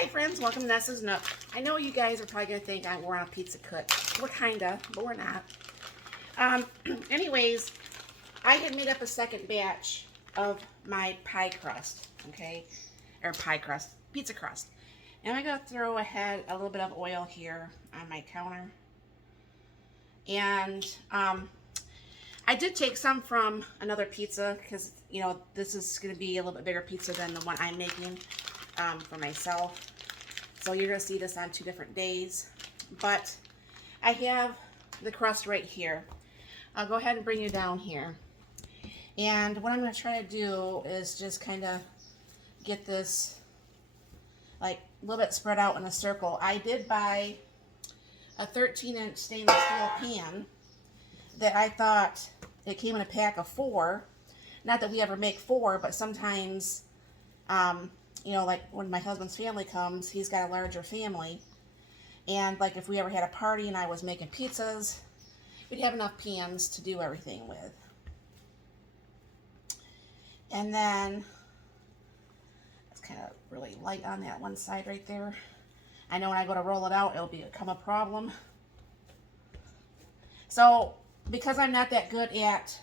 Hi friends, welcome to Nessa's Nook. I know you guys are probably going to think we're on a pizza cook. We're kinda, but we're not. Anyways, I had made up a second batch of my pie crust, okay? Or pie crust, pizza crust. And I'm going to throw ahead a little bit of oil here on my counter. And I did take some from another pizza because, you know, this is going to be a little bit bigger pizza than the one I'm making for myself. So you're going to see this on 2 different days. But I have the crust right here. I'll go ahead and bring you down here. And what I'm going to try to do is just kind of get this like a little bit spread out in a circle. I did buy a 13-inch stainless steel pan that I thought it came in a pack of 4. Not that we ever make 4, but sometimes, you know, like when my husband's family comes, he's got a larger family. And like if we ever had a party and I was making pizzas, we'd have enough pans to do everything with. And then, it's kind of really light on that one side right there. I know when I go to roll it out, it'll become a problem. So, because I'm not that good at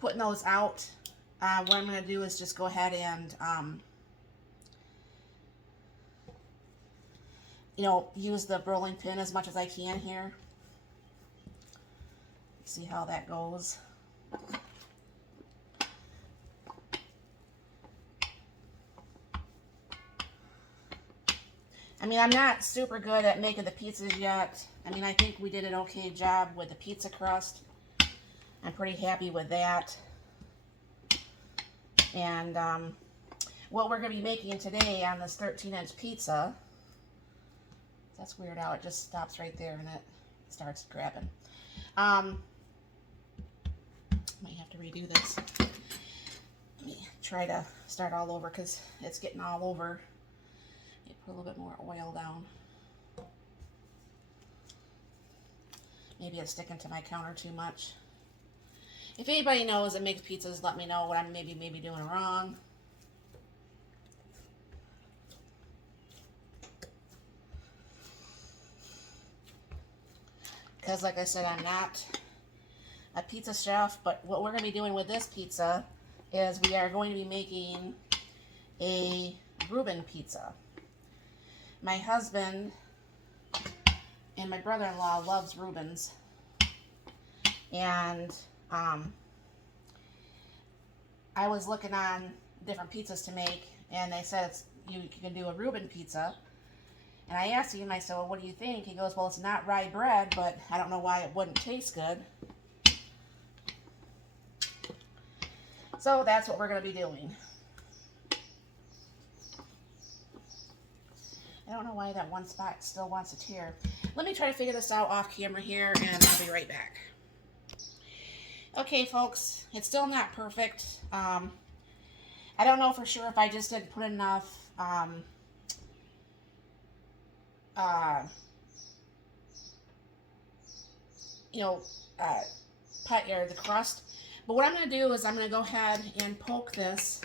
putting those out, what I'm going to do is just go ahead and, you know, use the rolling pin as much as I can here. See how that goes. I mean, I'm not super good at making the pizzas yet. I mean, I think we did an okay job with the pizza crust. I'm pretty happy with that. And what we're going to be making today on this 13-inch pizza, that's weird how it just stops right there and it starts grabbing. Might have to redo this. Let me try to start all over because it's getting all over. Put a little bit more oil down. Maybe it's sticking to my counter too much. If anybody knows that makes pizzas, let me know what I'm maybe doing wrong. Because like I said, I'm not a pizza chef, but what we're going to be doing with this pizza is we are going to be making a Rueben pizza. My husband and my brother-in-law loves Reubens, and I was looking on different pizzas to make, and they said you can do a Rueben pizza. And I asked him, I said, well, what do you think? He goes, well, it's not rye bread, but I don't know why it wouldn't taste good. So that's what we're going to be doing. I don't know why that one spot still wants to tear. Let me try to figure this out off camera here, and I'll be right back. Okay, folks, it's still not perfect. I don't know for sure if I just didn't put enough you know, the crust. But what I'm going to do is I'm going to go ahead and poke this.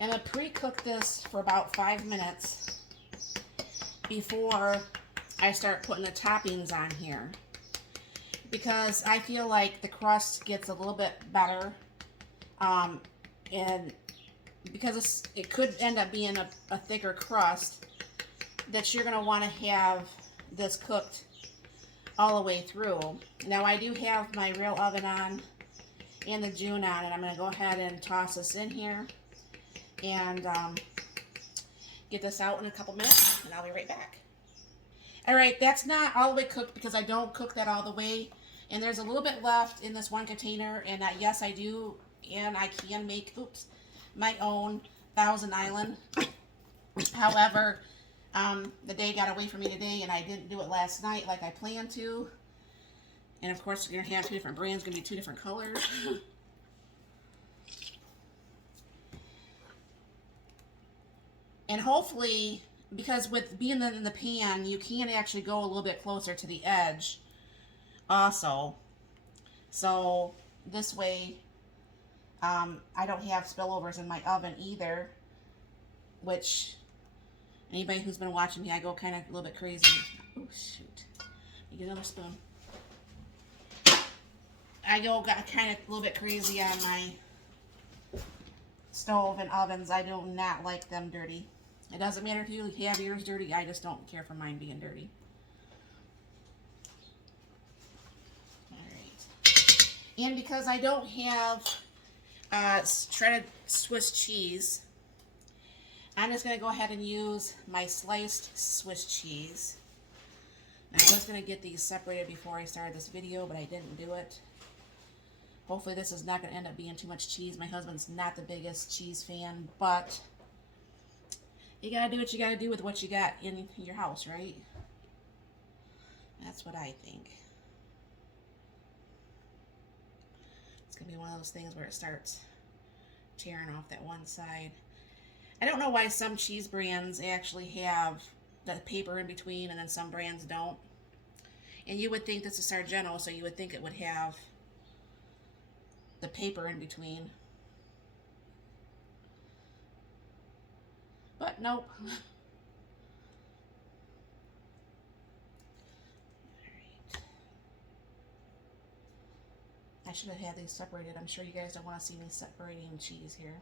I'm going to pre-cook this for about 5 minutes before I start putting the toppings on here, because I feel like the crust gets a little bit better, and because it could end up being a thicker crust, that you're going to want to have this cooked all the way through. Now I do have my real oven on and the June on, and I'm going to go ahead and toss this in here and get this out in a couple minutes, and I'll be right back. Alright, that's not all the way cooked because I don't cook that all the way. And there's a little bit left in this one container, and yes, I do, and I can make, my own Thousand Island. However, the day got away from me today, and I didn't do it last night like I planned to. And of course, you're going to have 2 different brands, going to be 2 different colors. And hopefully, because with being in the pan, you can actually go a little bit closer to the edge also. So this way, I don't have spillovers in my oven either, which Anybody who's been watching me, I go kind of a little bit crazy. Oh, shoot. You get another spoon. I got kind of a little bit crazy on my stove and ovens. I do not like them dirty. It doesn't matter if you have yours dirty. I just don't care for mine being dirty. Alright. And because I don't have shredded Swiss cheese, I'm just going to go ahead and use my sliced Swiss cheese. Now, I was going to get these separated before I started this video, but I didn't do it. Hopefully this is not going to end up being too much cheese. My husband's not the biggest cheese fan, but you got to do what you got to do with what you got in your house, right? That's what I think. It's going to be one of those things where it starts tearing off that one side. I don't know why some cheese brands actually have the paper in between and then some brands don't. And you would think this is Sargento, so you would think it would have the paper in between. But nope. Alright. I should have had these separated. I'm sure you guys don't want to see me separating cheese here.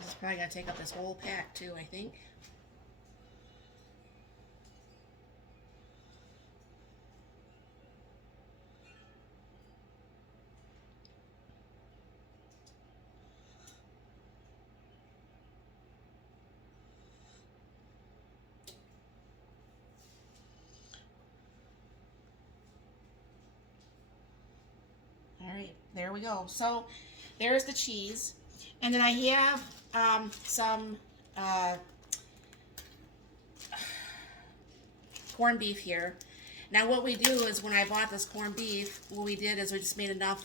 This is probably going to take up this whole pack too, I think. Alright, there we go. So, there's the cheese. And then I have some corned beef here. Now what we do is when I bought this corned beef, what we did is we just made enough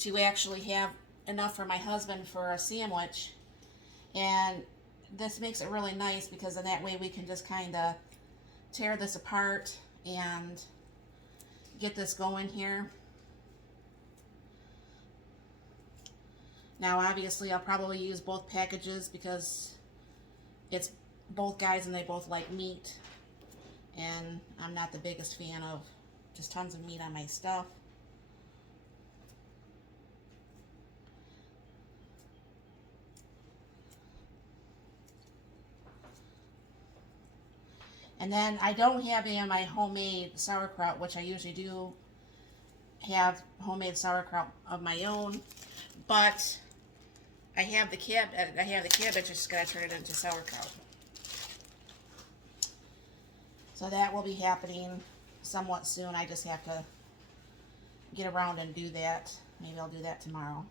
to actually have enough for my husband for a sandwich. And this makes it really nice because in that way we can just kind of tear this apart and get this going here. Now obviously I'll probably use both packages because it's both guys and they both like meat. And I'm not the biggest fan of just tons of meat on my stuff. And then I don't have any of my homemade sauerkraut, which I usually do have homemade sauerkraut of my own. But I have the cabbage, just gotta turn it into sauerkraut. So that will be happening somewhat soon. I just have to get around and do that. Maybe I'll do that tomorrow.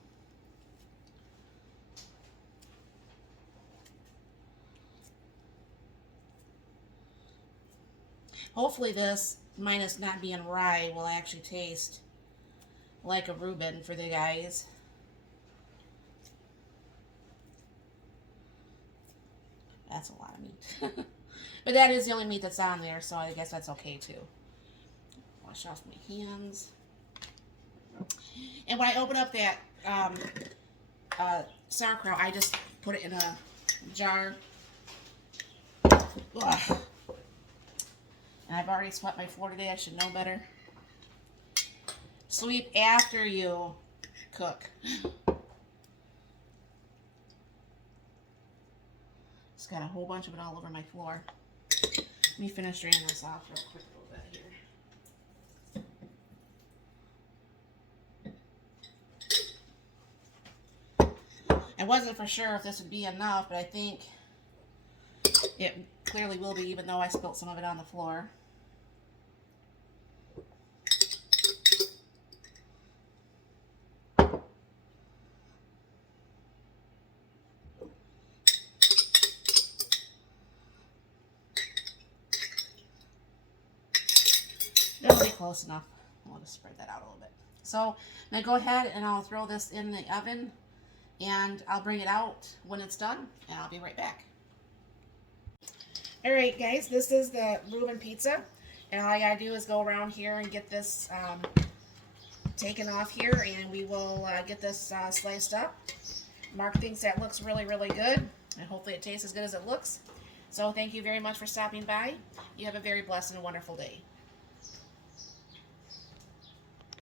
Hopefully this, minus not being rye, will actually taste like a Rueben for the guys. That's a lot of meat. But that is the only meat that's on there, so I guess that's okay too. Wash off my hands. And when I open up that sauerkraut, I just put it in a jar. Ugh. And I've already swept my floor today. I should know better. Sweep after you cook. Just got a whole bunch of it all over my floor. Let me finish draining this off real quick a little bit here. I wasn't for sure if this would be enough, but I think it clearly will be, even though I spilled some of it on the floor. That'll be close enough. We'll just spread that out a little bit. So I'm going to go ahead and I'll throw this in the oven and I'll bring it out when it's done and I'll be right back. Alright guys, this is the Rueben Pizza and all I gotta do is go around here and get this taken off here and we will get this sliced up. Mark thinks that looks really, really good, and hopefully it tastes as good as it looks. So thank you very much for stopping by. You have a very blessed and wonderful day.